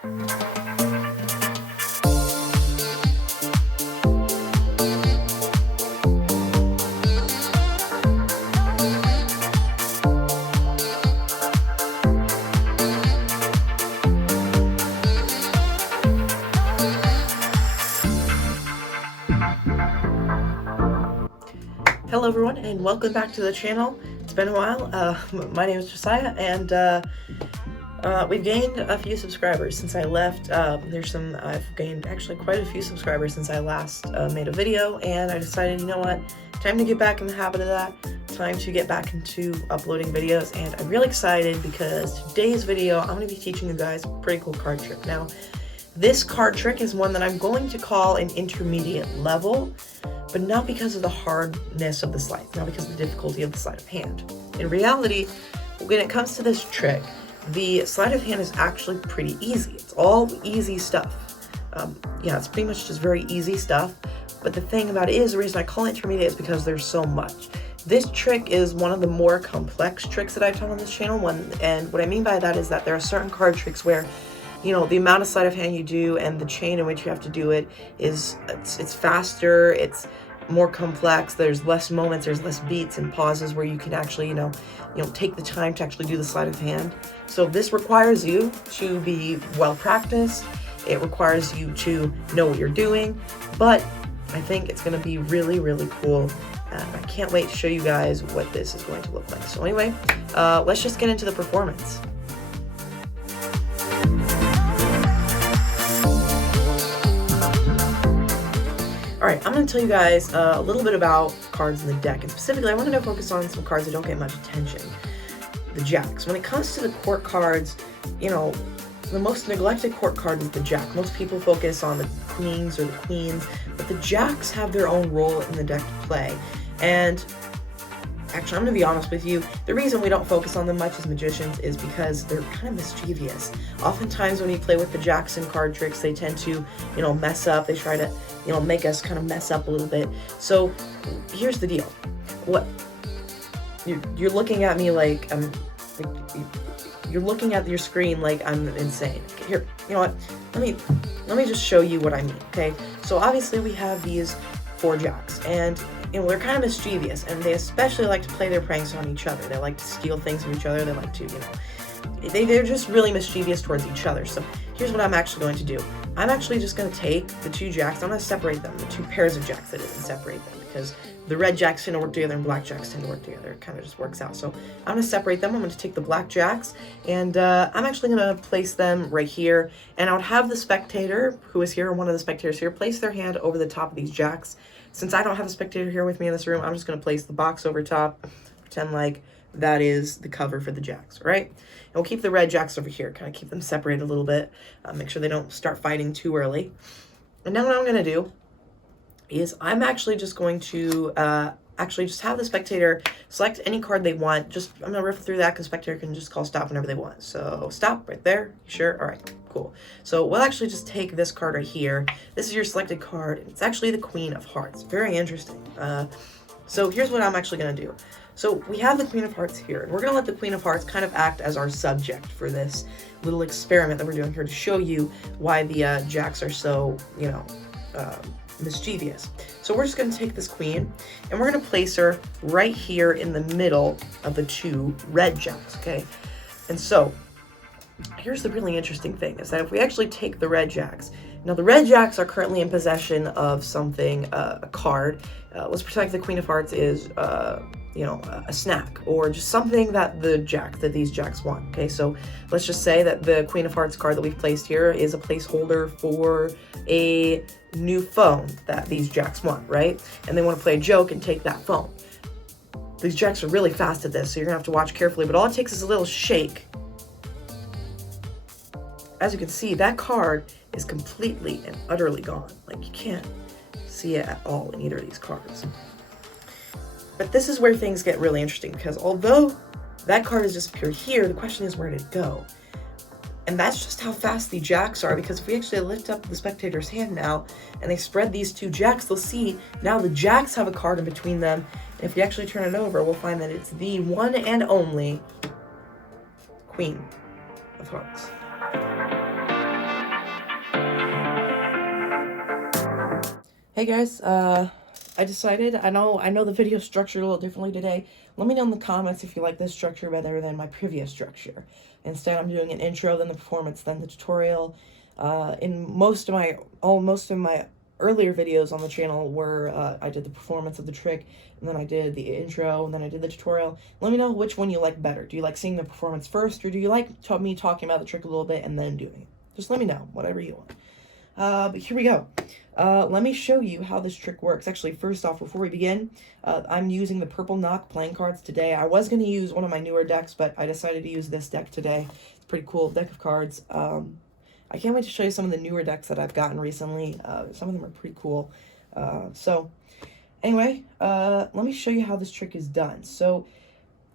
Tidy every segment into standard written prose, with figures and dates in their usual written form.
Hello everyone and welcome back to the channel. It's been a while. My name is Josiah and we've gained a few subscribers since I left. I've gained actually quite a few subscribers since I last made a video, and I decided, you know what, time to get back in the habit of that. Time to get back into uploading videos, and I'm really excited because today's video I'm going to be teaching you guys a pretty cool card trick. Now, this card trick is one that I'm going to call an intermediate level, but not because of the hardness of the sleight, not because of the difficulty of the sleight of hand. In reality, when it comes to this trick, the sleight of hand is actually pretty easy. It's all easy stuff. Yeah, it's pretty much just very easy stuff. But the thing about it is, the reason I call it intermediate is because there's so much. This trick is one of the more complex tricks that I've done on this channel. And what I mean by that is that there are certain card tricks where, you know, the amount of sleight of hand you do and the chain in which you have to do it it's faster, it's more complex, there's less moments, there's less beats and pauses where you can actually, you know, take the time to actually do the sleight of hand. So this requires you to be well practiced. It requires you to know what you're doing, but I think it's going to be really, really cool. I can't wait to show you guys what this is going to look like. So anyway, let's just get into the performance. Alright, I'm going to tell you guys a little bit about cards in the deck, and specifically I wanted to focus on some cards that don't get much attention. The jacks. When it comes to the court cards, you know, the most neglected court card is the jack. Most people focus on the queens or the queens, but the jacks have their own role in the deck to play. And actually, I'm going to be honest with you, the reason we don't focus on them much as magicians is because they're kind of mischievous. Oftentimes when we play with the jacks and card tricks, they tend to, you know, mess up. They try to, you know, make us kind of mess up a little bit. So here's the deal. What you're looking at me like you're looking at your screen like I'm insane. Here, you know what? Let me just show you what I mean. Okay, so obviously we have these 4 jacks, and you know, they're kind of mischievous, and they especially like to play their pranks on each other. They like to steal things from each other. They like to, you know, they're just really mischievous towards each other. So here's what I'm actually going to do. I'm actually just going to take the 2 jacks. I'm going to separate them, the 2 pairs of jacks, that is, and separate them, because the red jacks tend to work together and black jacks tend to work together. It kind of just works out. So I'm going to separate them. I'm going to take the black jacks, and I'm actually going to place them right here. And I would have the spectator, who is here, or one of the spectators here, place their hand over the top of these jacks. Since I don't have a spectator here with me in this room, I'm just going to place the box over top, pretend like that is the cover for the jacks, all right? And we'll keep the red jacks over here, kind of keep them separated a little bit, make sure they don't start fighting too early. And now what I'm going to do is I'm actually just going to just have the spectator select any card they want. I'm going to riff through that because the spectator can just call stop whenever they want. So stop right there. You sure? All right. Cool. So we'll actually just take this card right here. This is your selected card. It's actually the Queen of Hearts. Very interesting. So here's what I'm actually going to do. So we have the Queen of Hearts here, and we're going to let the Queen of Hearts kind of act as our subject for this little experiment that we're doing here to show you why the jacks are so, you know, mischievous. So we're just going to take this queen, and we're going to place her right here in the middle of the 2 red jacks, okay? And so here's the really interesting thing, is that if we actually take the red jacks, now the red jacks are currently in possession of something, a card. Let's pretend the Queen of Hearts is, you know, a snack, or just something that these jacks want, okay? So let's just say that the Queen of Hearts card that we've placed here is a placeholder for a new phone that these jacks want, right? And they want to play a joke and take that phone. These jacks are really fast at this, so you're gonna have to watch carefully, but all it takes is a little shake. As you can see, that card is completely and utterly gone. Like, you can't see it at all in either of these cards. But this is where things get really interesting, because although that card has disappeared here, the question is, where did it go? And that's just how fast the jacks are, because if we actually lift up the spectator's hand now, and they spread these 2 jacks, they'll see now the jacks have a card in between them. And if we actually turn it over, we'll find that it's the one and only Queen of Hearts. Hey guys, I decided, I know the video structured a little differently today. Let me know in the comments if you like this structure better than my previous structure. Instead, I'm doing an intro, then the performance, then the tutorial. In most of my earlier videos on the channel were, I did the performance of the trick, and then I did the intro, and then I did the tutorial. Let me know which one you like better. Do you like seeing the performance first, or do you like me talking about the trick a little bit and then doing it? Just let me know, whatever you want. But here we go. Let me show you how this trick works. Actually, first off, before we begin, I'm using the Purple Knock playing cards today. I was going to use one of my newer decks, but I decided to use this deck today. It's a pretty cool deck of cards. I can't wait to show you some of the newer decks that I've gotten recently. Some of them are pretty cool. Anyway, let me show you how this trick is done. So,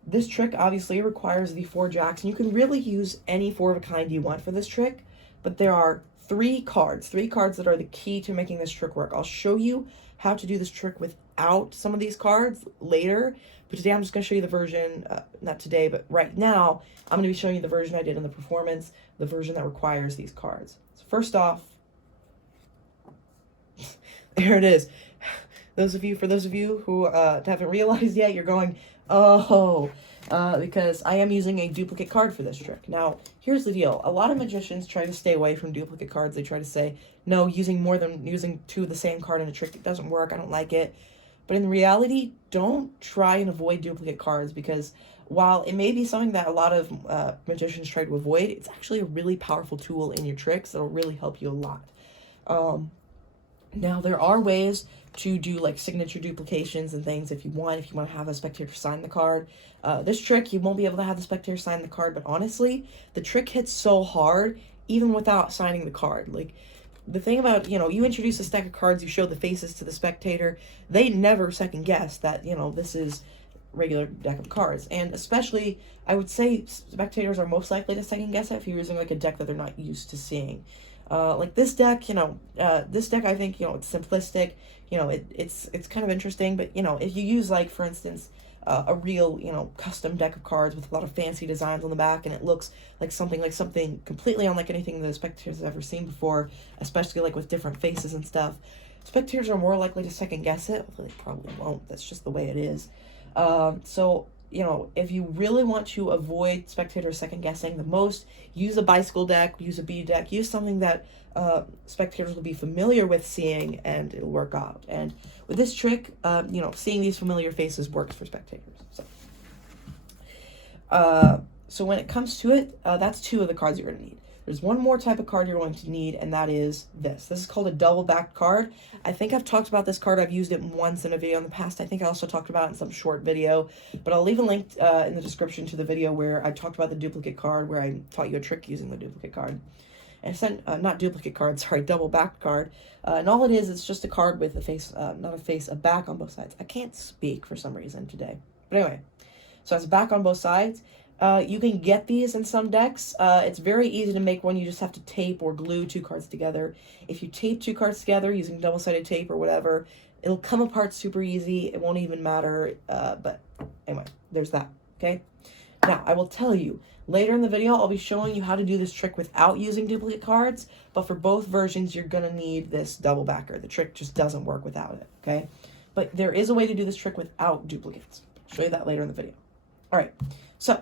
this trick obviously requires the 4 jacks, and you can really use any 4 of a kind you want for this trick, but there are 3 cards that are the key to making this trick work. I'll show you how to do this trick without some of these cards later, but today I'm just going to show you the version, not today, but right now, I'm going to be showing you the version I did in the performance, the version that requires these cards. So first off, there it is. For those of you who haven't realized yet, you're going, oh, because I am using a duplicate card for this trick. Now, here's the deal. A lot of magicians try to stay away from duplicate cards. They try to say, no, using 2 of the same card in a trick, it doesn't work. I don't like it. But in reality, don't try and avoid duplicate cards, because while it may be something that a lot of magicians try to avoid, it's actually a really powerful tool in your tricks that'll really help you a lot. Now, there are ways to do like signature duplications and things if you want to have a spectator sign the card. This trick, you won't be able to have the spectator sign the card, but honestly, the trick hits so hard even without signing the card. Like, the thing about, you introduce a stack of cards, you show the faces to the spectator, they never second guess that, this is regular deck of cards. And especially, I would say spectators are most likely to second guess it if you're using like a deck that they're not used to seeing. Like this deck, I think, it's simplistic, it's kind of interesting, but, if you use, like, for instance, a real, custom deck of cards with a lot of fancy designs on the back, and it looks like something completely unlike anything the spectators have ever seen before, especially, like, with different faces and stuff, spectators are more likely to second guess it, although they probably won't, that's just the way it is. So, if you really want to avoid spectators second guessing the most, use a bicycle deck, use a bead deck, use something that spectators will be familiar with seeing, and it'll work out. And with this trick, seeing these familiar faces works for spectators. So when it comes to it, that's 2 of the cards you're going to need. There's one more type of card you're going to need, and that is this. This is called a double-backed card. I think I've talked about this card. I've used it once in a video in the past. I think I also talked about it in some short video, but I'll leave a link in the description to the video where I talked about the duplicate card, where I taught you a trick using the duplicate card. And it's not duplicate card, sorry, double-backed card. And all it is, it's just a card with a face, a back on both sides. I can't speak for some reason today. But anyway, so it's a back on both sides. You can get these in some decks. It's very easy to make one. You just have to tape or glue 2 cards together. If you tape 2 cards together using double-sided tape or whatever, it'll come apart super easy. It won't even matter. But anyway, there's that, okay? Now, I will tell you, later in the video, I'll be showing you how to do this trick without using duplicate cards, but for both versions, you're going to need this double backer. The trick just doesn't work without it, okay? But there is a way to do this trick without duplicates. I'll show you that later in the video. All right, so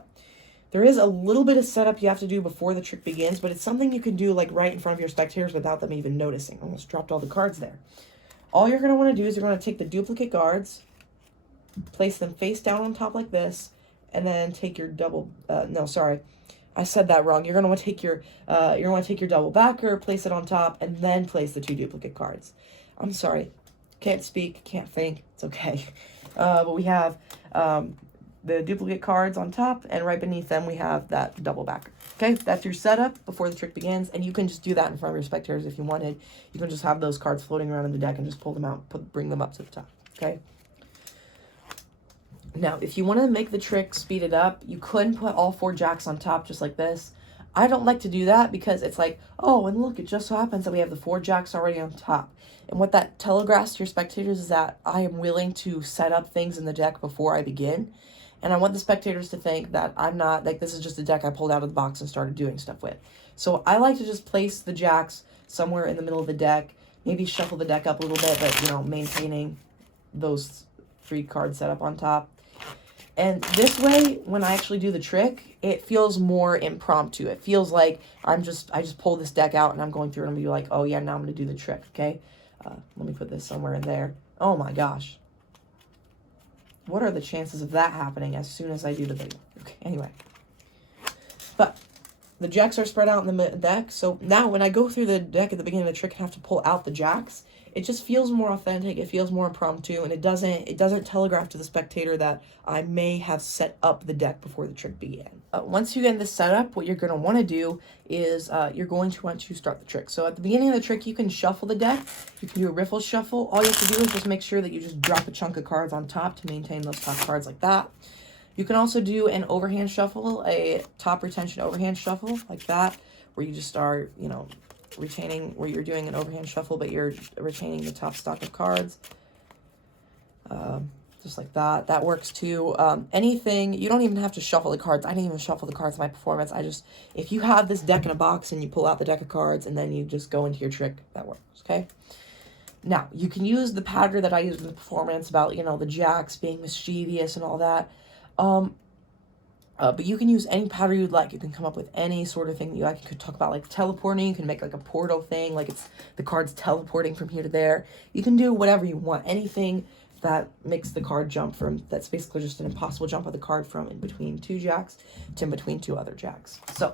there is a little bit of setup you have to do before the trick begins, but it's something you can do like right in front of your spectators without them even noticing. I almost dropped all the cards there. All you're going to want to do is you're going to take the duplicate cards, place them face down on top like this, and then take your no, sorry, I said that wrong. You're going to want to take your double backer, place it on top, and then place the 2 duplicate cards. I'm sorry, can't speak, can't think, it's okay. But we have the duplicate cards on top, and right beneath them we have that double backer. Okay, that's your setup before the trick begins, and you can just do that in front of your spectators if you wanted. You can just have those cards floating around in the deck and just pull them out, bring them up to the top. Okay. Now, if you want to make the trick speed up, you could put all 4 jacks on top just like this. I don't like to do that because it's like, oh, and look, it just so happens that we have the 4 jacks already on top. And what that telegraphs to your spectators is that I am willing to set up things in the deck before I begin. And I want the spectators to think that I'm not, like, this is just a deck I pulled out of the box and started doing stuff with. So I like to just place the jacks somewhere in the middle of the deck, Maybe shuffle the deck up a little bit, but, you know, maintaining those 3 cards set up on top. And this way, when I actually do the trick, it feels more impromptu. It feels like I just pull this deck out and I'm going through and I'm going to be like, oh yeah, now I'm going to do the trick, okay? Let me put this somewhere in there. Oh my gosh. What are the chances of that happening as soon as I do the video? Okay, anyway. But the jacks are spread out in the deck, so now when I go through the deck at the beginning of the trick and have to pull out the jacks, it just feels more authentic, it feels more impromptu, and it doesn't telegraph to the spectator that I may have set up the deck before the trick began. Once you get this set up, what you're going to want to do is you're going to want to start the trick. So at the beginning of the trick, you can shuffle the deck. You can do a riffle shuffle. All you have to do is just make sure that you just drop a chunk of cards on top to maintain those top cards like that. You can also do an overhand shuffle, a top retention overhand shuffle like that, where you just are, you know, retaining, where you're doing an overhand shuffle, but you're retaining the top stock of cards. Just like that. That works too. Anything, you don't even have to shuffle the cards. I didn't even shuffle the cards in my performance. If you have this deck in a box and you pull out the deck of cards and then you just go into your trick, that works, okay? Now, you can use the pattern that I used in the performance about, you know, the jacks being mischievous and all that. But you can use any pattern you'd like. You can come up with any sort of thing you like. You could talk about like teleporting. You can make like a portal thing, like it's the cards teleporting from here to there. You can do whatever you want. Anything that makes the card jump from, that's basically just an impossible jump of the card from in between 2 jacks to in between 2 other jacks. So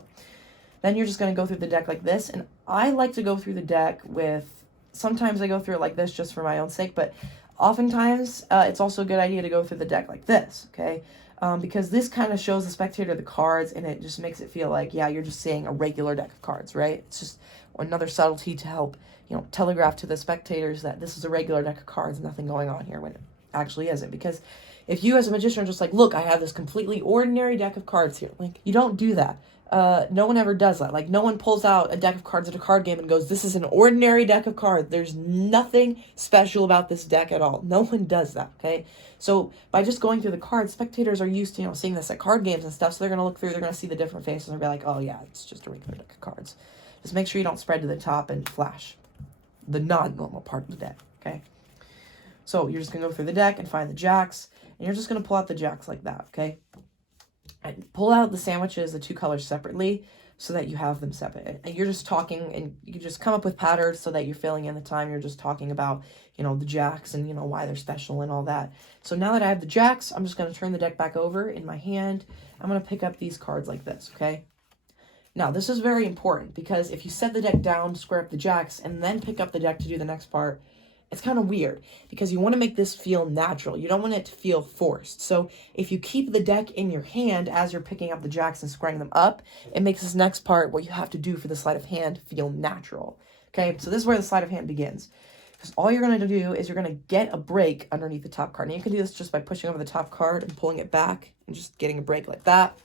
then you're just going to go through the deck like this. And I like to go through the deck with, sometimes I go through it like this just for my own sake, but oftentimes it's also a good idea to go through the deck like this, okay? Because this kind of shows the spectator the cards, and it just makes it feel like, yeah, you're just seeing a regular deck of cards, right? It's just another subtlety to help, you know, telegraph to the spectators that this is a regular deck of cards, nothing going on here, when it actually isn't. Because if you as a magician are just like, look, I have this completely ordinary deck of cards here, like, you don't do that. No one ever does that. Like, no one pulls out a deck of cards at a card game and goes, this is an ordinary deck of cards. There's nothing special about this deck at all. No one does that, okay? So by just going through the cards, spectators are used to, you know, seeing this at card games and stuff, so they're going to look through, they're going to see the different faces and be like, oh yeah, it's just a regular deck of cards. Just make sure you don't spread to the top and flash the non-normal part of the deck, okay? So you're just going to go through the deck and find the jacks, and you're just going to pull out the jacks like that, okay? And pull out the sandwiches, the 2 colors separately, so that you have them separate. And you're just talking, and you can just come up with patterns so that you're filling in the time. You're just talking about, you know, the jacks and, you know, why they're special and all that. So now that I have the jacks, I'm just going to turn the deck back over in my hand. I'm going to pick up these cards like this, okay? Now, this is very important, because if you set the deck down, square up the jacks, and then pick up the deck to do the next part, it's kind of weird, because you want to make this feel natural. You don't want it to feel forced. So if you keep the deck in your hand as you're picking up the jacks and squaring them up, it makes this next part, what you have to do for the sleight of hand, feel natural. Okay, so this is where the sleight of hand begins. Because all you're going to do is you're going to get a break underneath the top card. And you can do this just by pushing over the top card and pulling it back and just getting a break like that.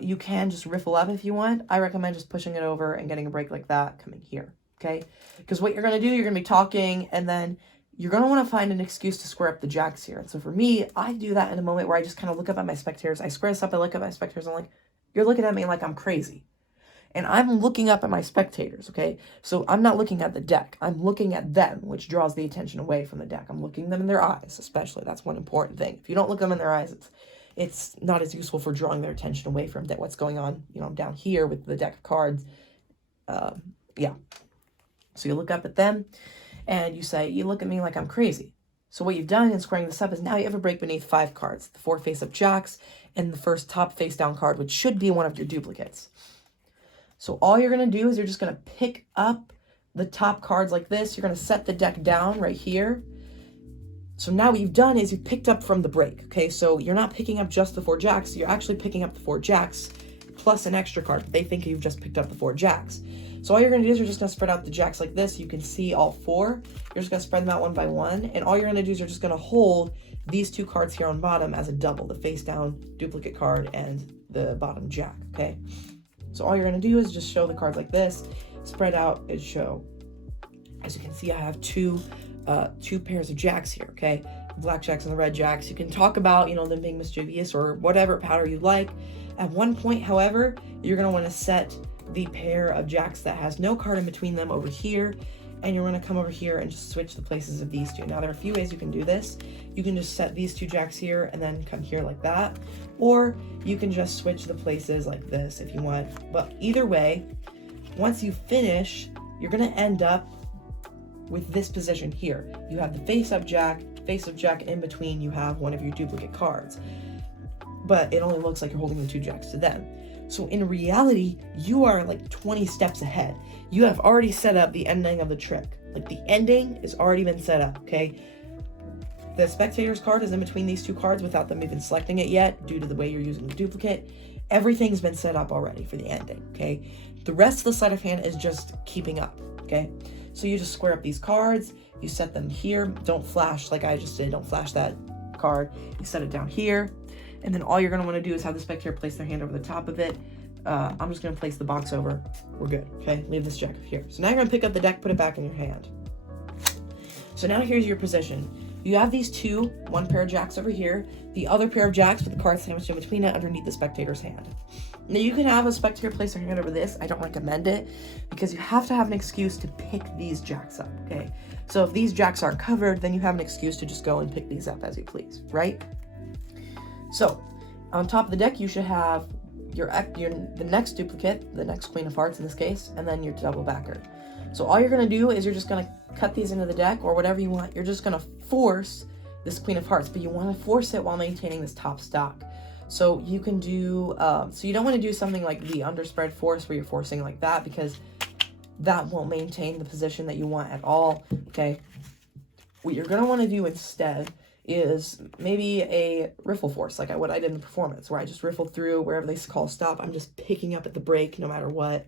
You can just riffle up if you want. I recommend just pushing it over and getting a break like that coming here. Okay, because what you're going to do, you're going to be talking, and then you're going to want to find an excuse to square up the jacks here. And so for me, I do that in a moment where I just kind of look up at my spectators. I square this up, I look at my spectators, I'm like, you're looking at me like I'm crazy. And I'm looking up at my spectators, okay? So I'm not looking at the deck. I'm looking at them, which draws the attention away from the deck. I'm looking them in their eyes, especially. That's one important thing. If you don't look them in their eyes, it's not as useful for drawing their attention away from what's going on, you know, down here with the deck of cards. Yeah. So you look up at them, and you say, you look at me like I'm crazy. So what you've done in squaring this up is now you have a break beneath 5 cards, the 4 face-up jacks, and the first top face-down card, which should be one of your duplicates. So all you're going to do is you're just going to pick up the top cards like this. You're going to set the deck down right here. So now what you've done is you've picked up from the break, okay? So you're not picking up just the 4 jacks. You're actually picking up the 4 jacks plus an extra card. They think you've just picked up the 4 jacks. So all you're going to do is you're just going to spread out the jacks like this. You can see all 4. You're just going to spread them out one by one. And all you're going to do is you're just going to hold these 2 cards here on bottom as a double, the face down duplicate card and the bottom jack, okay? So all you're going to do is just show the cards like this, spread out and show. As you can see, I have two pairs of jacks here, okay? Black jacks and the red jacks. You can talk about, you know, them being mischievous or whatever pattern you like. At one point, however, you're going to want to set the pair of jacks that has no card in between them over here, and you're going to come over here and just switch the places of these two. Now, there are a few ways you can do this. You can just set these two jacks here and then come here like that, or you can just switch the places like this if you want. But either way, once you finish, you're going to end up with this position here. You have the face-up jack, and in between you have one of your duplicate cards. But it only looks like you're holding the two jacks to them. So in reality, you are like 20 steps ahead. You have already set up the ending of the trick. Like the ending has already been set up, okay? The spectator's card is in between these two cards without them even selecting it yet due to the way you're using the duplicate. Everything's been set up already for the ending, okay? The rest of the sleight of hand is just keeping up, okay? So you just square up these cards, you set them here. Don't flash like I just did. Don't flash that card. You set it down here. And then all you're going to want to do is have the spectator place their hand over the top of it. I'm just going to place the box over. We're good, okay? Leave this jack here. So now you're going to pick up the deck, put it back in your hand. So now here's your position. You have these one pair of jacks over here, the other pair of jacks with the cards sandwiched in between it underneath the spectator's hand. Now you can have a spectator place their hand over this. I don't recommend it because you have to have an excuse to pick these jacks up, okay? So if these jacks aren't covered, then you have an excuse to just go and pick these up as you please, right? So on top of the deck, you should have the next duplicate, the next queen of hearts in this case, and then your double backer. So all you're going to do is you're just going to cut these into the deck or whatever you want. You're just going to force this queen of hearts, but you want to force it while maintaining this top stock. So you can do, so you don't want to do something like the underspread force where you're forcing like that because that won't maintain the position that you want at all, okay? What you're going to want to do instead is maybe a riffle force, like what I did in the performance, where I just riffle through wherever they call stop. I'm just picking up at the break no matter what.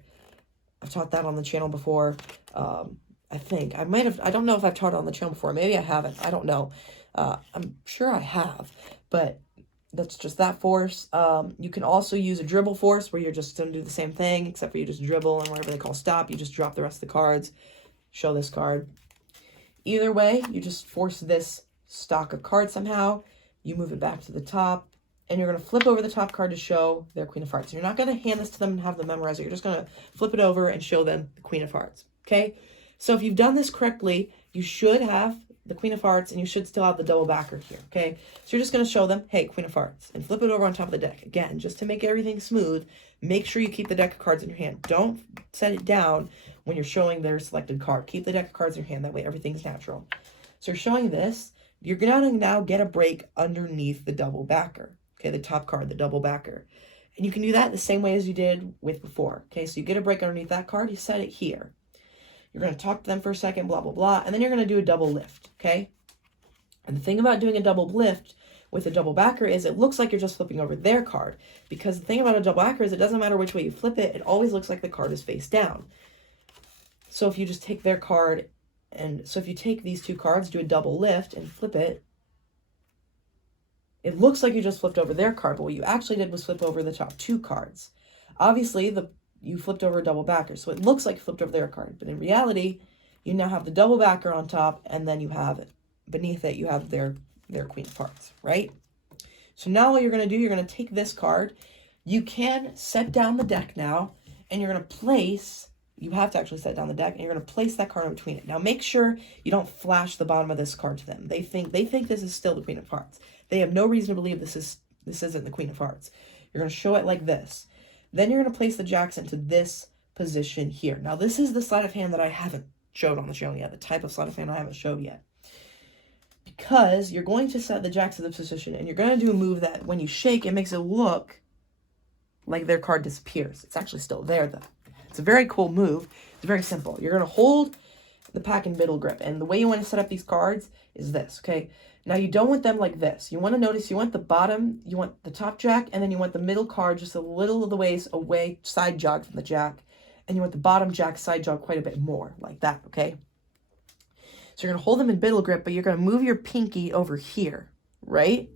I've taught that on the channel before. I think I might have, I don't know if I've taught it on the channel before. Maybe I haven't. I don't know. I'm sure I have, but that's just that force. You can also use a dribble force where you're just going to do the same thing, except for you just dribble and whatever they call stop, you just drop the rest of the cards, show this card. Either way, you just force this stock of cards somehow, you move it back to the top, and you're going to flip over the top card to show their queen of hearts. You're not going to hand this to them and have them memorize it. You're just going to flip it over and show them the queen of hearts, okay? So if you've done this correctly, you should have the queen of hearts, and you should still have the double backer here, okay? So you're just going to show them, hey, queen of hearts, and flip it over on top of the deck. Again, just to make everything smooth, make sure you keep the deck of cards in your hand. Don't set it down when you're showing their selected card. Keep the deck of cards in your hand. That way everything's natural. So you're showing this. You're going to now get a break underneath the double backer, okay? The top card, the double backer. And you can do that the same way as you did with before, okay? So you get a break underneath that card. You set it here. You're going to talk to them for a second, blah, blah, blah. And then you're going to do a double lift, okay? And the thing about doing a double lift with a double backer is it looks like you're just flipping over their card. Because the thing about a double backer is it doesn't matter which way you flip it. It always looks like the card is face down. So if you just take their card, and so if you take these two cards, do a double lift and flip it, it looks like you just flipped over their card. But what you actually did was flip over the top two cards. Obviously, you flipped over a double backer, so it looks like you flipped over their card, but in reality, you now have the double backer on top, and then you have it beneath it, you have their queen of hearts, right? So now what you're going to do, you're going to take this card, you can set down the deck now, and you're going to place, you have to actually set down the deck, and you're going to place that card in between it. Now make sure you don't flash the bottom of this card to them. They think this is still the queen of hearts. They have no reason to believe this isn't the queen of hearts. You're going to show it like this. Then you're going to place the jacks into this position here. Now, this is the sleight of hand that I haven't showed on the channel yet, the type of sleight of hand I haven't showed yet. Because you're going to set the jacks to this position, and you're going to do a move that when you shake, it makes it look like their card disappears. It's actually still there, though. It's a very cool move. It's very simple. You're going to hold the pack and middle grip, and the way you want to set up these cards is this, okay? Now, you don't want them like this. You want to notice you want the bottom, you want the top jack, and then you want the middle card just a little of the ways away, side jog from the jack. And you want the bottom jack side jog quite a bit more, like that, okay? So you're going to hold them in middle grip, but you're going to move your pinky over here, right?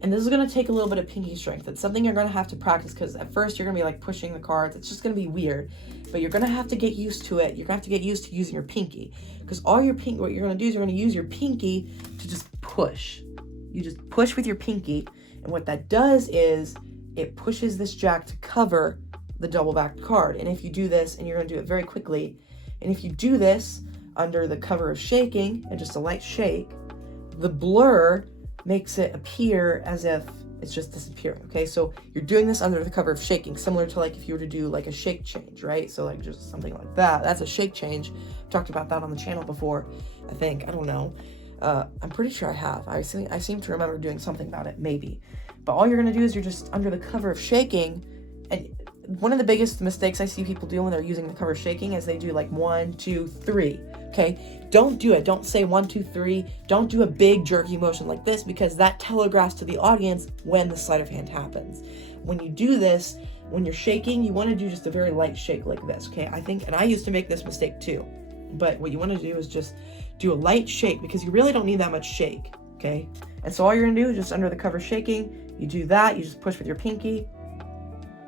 And this is going to take a little bit of pinky strength. It's something you're going to have to practice because at first you're going to be like pushing the cards. It's just going to be weird, but you're going to have to get used to it. You're going to have to get used to using your pinky because what you're going to do is you're going to use your pinky to just push. You just push with your pinky, and what that does is it pushes this jack to cover the double backed card. And if you do this, and you're going to do it very quickly, and if you do this, under the cover of shaking and just a light shake, the blur makes it appear as if it's just disappearing, okay? So you're doing this under the cover of shaking, similar to like if you were to do like a shake change, right? So like just something like that. That's a shake change. I've talked about that on the channel before, I think. I don't know. I'm pretty sure I have. I seem to remember doing something about it, maybe. But all you're going to do is you're just under the cover of shaking. And one of the biggest mistakes I see people do when they're using the cover of shaking is they do like 1, 2, 3. Okay, don't do it. Don't say 1, 2, 3. Don't do a big jerky motion like this, because that telegraphs to the audience when the sleight of hand happens. When you do this, when you're shaking, you want to do just a very light shake like this. Okay, I think, and I used to make this mistake too, but what you want to do is just do a light shake, because you really don't need that much shake. Okay, and so all you're gonna do is just under the cover shaking, you do that, you just push with your pinky,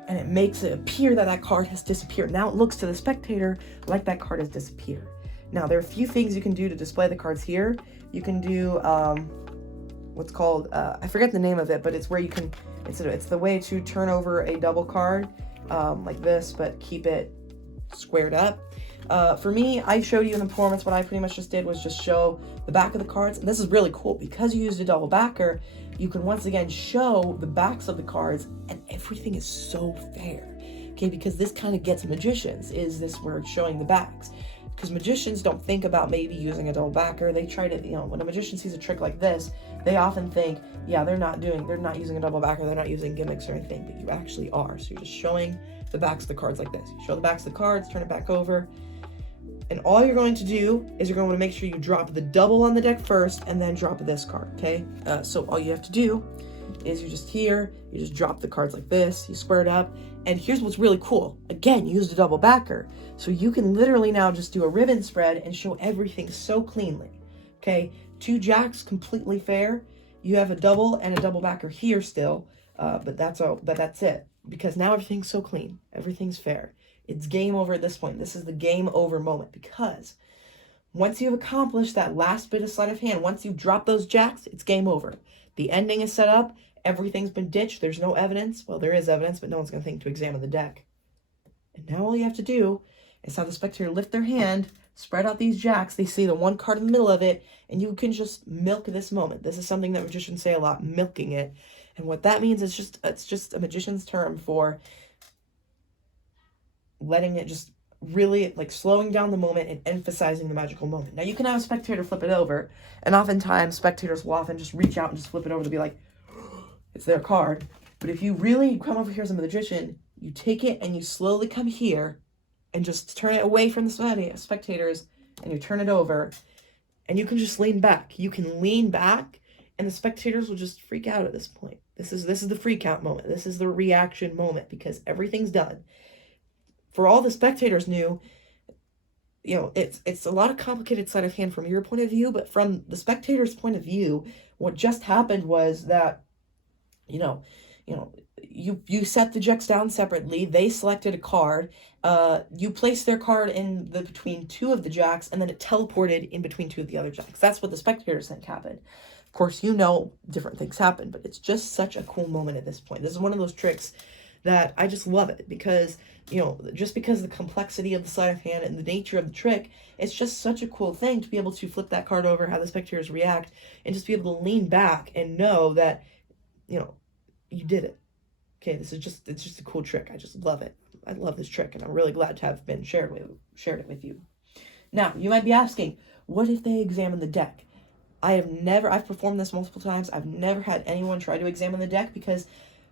and it makes it appear that that card has disappeared. Now it looks to the spectator like that card has disappeared. Now, there are a few things you can do to display the cards here. You can do what's called, I forget the name of it, but it's where you can, it's the way to turn over a double card like this, but keep it squared up. For me, I showed you in the performance, what I pretty much just did was just show the back of the cards. And this is really cool, because you used a double backer, you can once again show the backs of the cards, and everything is so fair. Okay, because this kind of gets magicians, is this where it's showing the backs. Because magicians don't think about maybe using a double backer. They try to, when a magician sees a trick like this, they often think, yeah, they're not using a double backer, they're not using gimmicks or anything, but you actually are. So you're just showing the backs of the cards like this. You show the backs of the cards, turn it back over, and all you're going to do is you're going to make sure you drop the double on the deck first, and then drop this card, okay? So all you have to do is you just drop the cards like this, you square it up, and here's what's really cool. Again, you used a double backer, so you can literally now just do a ribbon spread and show everything so cleanly, okay? 2 jacks, completely fair. You have a double and a double backer here still, but that's it, because now everything's so clean, everything's fair. It's game over at this point. This is the game over moment, because once you've accomplished that last bit of sleight of hand, once you drop those jacks, it's game over. The ending is set up. Everything's been ditched. There's no evidence. Well, there is evidence, but no one's going to think to examine the deck. And now all you have to do is have the spectator lift their hand, spread out these jacks. They see the one card in the middle of it, and you can just milk this moment. This is something that magicians say a lot, milking it. And what that means is it's just a magician's term for letting it just really, like, slowing down the moment and emphasizing the magical moment. Now, you can have a spectator flip it over, and oftentimes spectators will often just reach out and just flip it over to be like, it's their card. But if you really come over here as a magician, you take it and you slowly come here and just turn it away from the spectators, and you turn it over, and you can just lean back. You can lean back, and the spectators will just freak out at this point. This is the freak out moment. This is the reaction moment, because everything's done. For all the spectators knew, it's a lot of complicated sleight of hand from your point of view, but from the spectator's point of view, what just happened was that, you set the jacks down separately. They selected a card. You placed their card in between 2 of the jacks, and then it teleported in between 2 of the other jacks. That's what the spectators think happened. Of course, different things happen, but it's just such a cool moment at this point. This is one of those tricks that I just love it, because, just because of the complexity of the sleight of hand and the nature of the trick, it's just such a cool thing to be able to flip that card over, have the spectators react, and just be able to lean back and know that, you did it. Okay, it's just a cool trick. I just love it. I love this trick, and I'm really glad to have been shared it with you. Now, you might be asking, what if they examine the deck? I've performed this multiple times. I've never had anyone try to examine the deck, because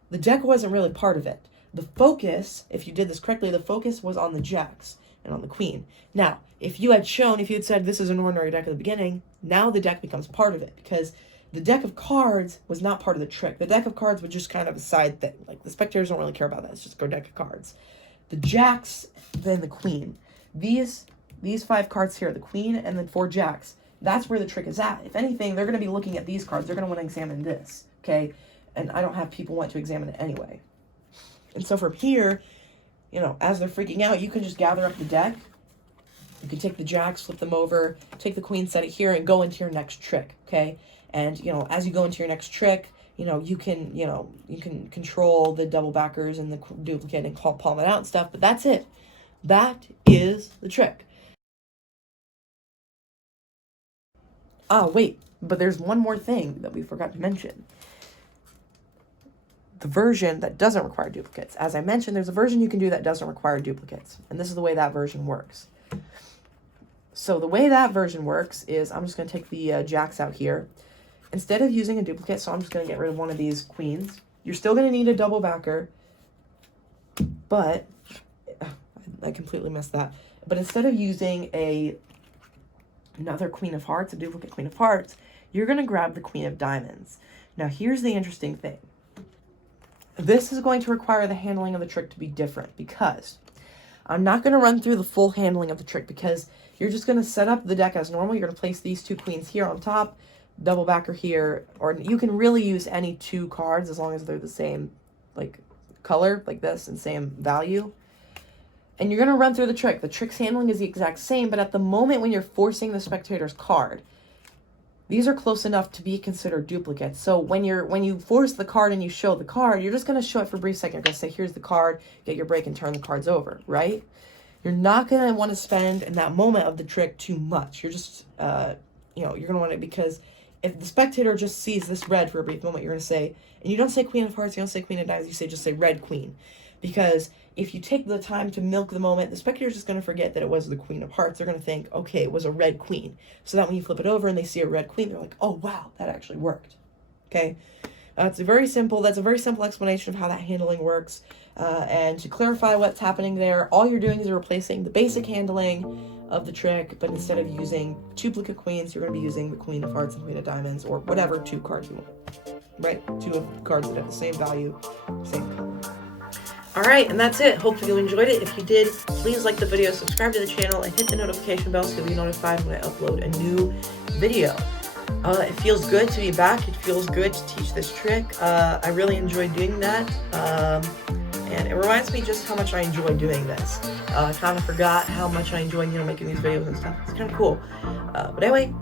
the deck wasn't really part of it. The focus, if you did this correctly, the focus was on the jacks and on the queen. Now, if you had said this is an ordinary deck at the beginning, now the deck becomes part of it, because the deck of cards was not part of the trick. The deck of cards was just kind of a side thing. Like, the spectators don't really care about that. It's just a deck of cards. The jacks, then the queen. These 5 cards here, the queen and then 4 jacks, that's where the trick is at. If anything, they're going to be looking at these cards. They're going to want to examine this, okay? And I don't have people want to examine it anyway. And so from here, as they're freaking out, you can just gather up the deck. You can take the jacks, flip them over, take the queen, set it here, and go into your next trick, okay? And, as you go into your next trick, you can control the double backers and the duplicate and palm it out and stuff, but that's it. That is the trick. Wait, but there's one more thing that we forgot to mention. The version that doesn't require duplicates. As I mentioned, there's a version you can do that doesn't require duplicates. And this is the way that version works. So the way that version works is, I'm just going to take the jacks out here. Instead of using a duplicate, so I'm just going to get rid of one of these queens. You're still going to need a double backer, but I completely missed that. But instead of using another queen of hearts, a duplicate queen of hearts, you're going to grab the queen of diamonds. Now, here's the interesting thing. This is going to require the handling of the trick to be different, because I'm not going to run through the full handling of the trick, because you're just going to set up the deck as normal. You're going to place these two queens here on top, double backer here, or you can really use any two cards as long as they're the same like color, like this, and same value. And you're going to run through the trick. The trick's handling is the exact same, but at the moment when you're forcing the spectator's card, these are close enough to be considered duplicates. So when you force the card and you show the card, you're just going to show it for a brief second. You're going to say, here's the card, get your break, and turn the cards over, right? You're not going to want to spend in that moment of the trick too much. You're just, you're going to want it, because if the spectator just sees this red for a brief moment, you're going to say, and you don't say queen of hearts, you don't say queen of diamonds, just say red queen. Because if you take the time to milk the moment, the spectator's just going to forget that it was the queen of hearts. They're going to think, okay, it was a red queen. So that when you flip it over and they see a red queen, they're like, oh, wow, that actually worked. Okay? That's a very simple explanation of how that handling works. And to clarify what's happening there, all you're doing is replacing the basic handling of the trick, but instead of using duplicate queens, you're going to be using the queen of hearts and queen of diamonds, or whatever two cards you want. Right? Two of cards that have the same value, same color. Alright, and that's it. Hopefully you enjoyed it. If you did, please like the video, subscribe to the channel, and hit the notification bell so you'll be notified when I upload a new video. It feels good to be back. It feels good to teach this trick. I really enjoy doing that. And it reminds me just how much I enjoy doing this. I kind of forgot how much I enjoy, making these videos and stuff. It's kind of cool. But anyway,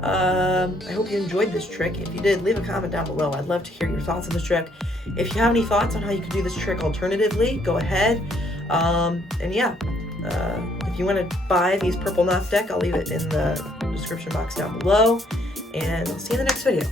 I hope you enjoyed this trick. If you did, leave a comment down below. I'd love to hear your thoughts on this trick. If you have any thoughts on how you could do this trick alternatively, go ahead. And yeah, if you want to buy these purple knot deck, I'll leave it in the description box down below. And see you in the next video.